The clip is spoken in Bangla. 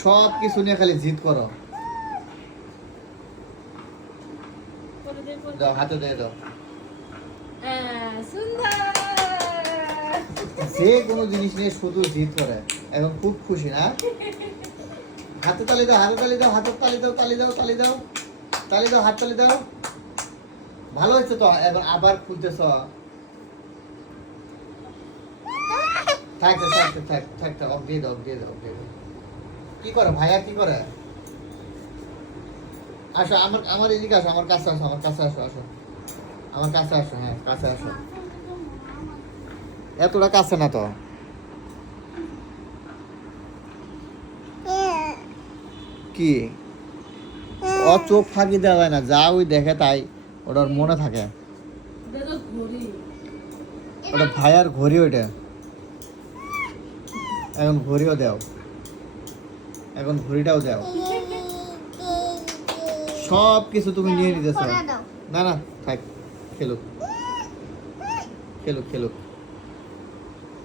সব কিছু নিয়ে খালি জিদ করো। দাও, হাতে দিয়ে দাও। যে কোনো জিনিস নিয়ে শুধু জিদ করে, এখন খুব খুশি না? হাতে তালি দাও, হাতে তালি দাও, হাতের তালি দাও, তালি দাও, তালি দাও, তালি দাও, হাত তালি দাও। ভালো হয়েছে তো। এবার আবার খুলতেছ। থাক থাক থাক থাক থাক থাক, অফ দিয়ে দাও, অফ দিয়ে দাও, অফ দিয়ে দাও। কি করে ভাইয়া, কি করে? আসো, আমার এদিকে আসো, আমার কাছে আসো, আমার কাছে আসো, আসো আমার কাছে আসো, হ্যাঁ কাছে আসো। এতটা কাছে না তো। কি ও চোখ ফাঁকি দেওয়া যায় না, যা ওই দেখে তাই ওটার মনে থাকে। ওটা ভাইয়ার ঘড়ি, ওইটা এখন ঘড়িও দাও, এখন ঘড়িটাও দাও। সব কিছু তুমি নিয়ে নিতেছ। না না থাক, খেলুক খেলুক খেলুক।